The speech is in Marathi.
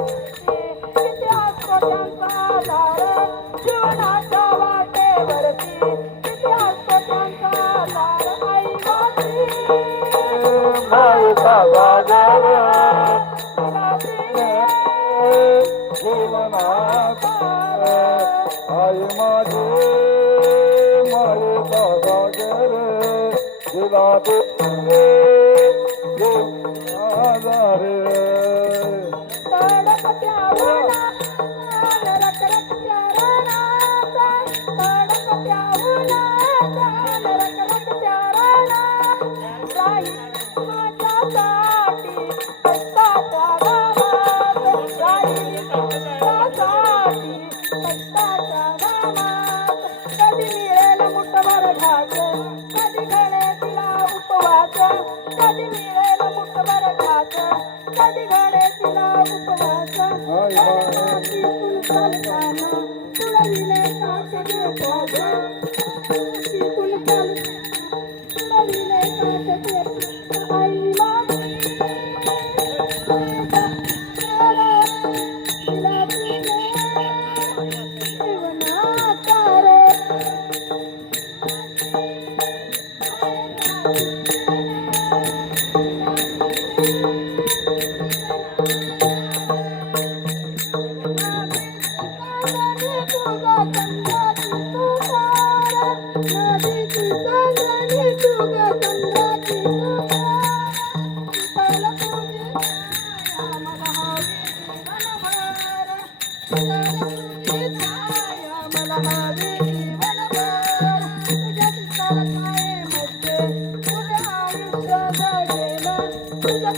किती असतो त्यांचा आधार जीवनाच्या वाटेवरती किती असतो त्यांचा आधार आई माझी माईचा जागर जीवनाचा आई माझी माईचा जागर दिला आधारे तडपत्यावना रखरखत्या रानाचा तडपत्यावना रखरखत्या रानाचा राही माझ्यासाठी कष्टाच्या गावात राही माझ्यासाठी कष्टाच्या गावात कधी मिळेल मुठभर घास कधी घडे तिला उपवास कधी मिळेल मुठभर घास कधी घडे तिला उपवास तिथून चालताना तुळविले काठे तिथून तुळविले काठे आई माझी तिला तुझे जीवनाचा रे तुझ्या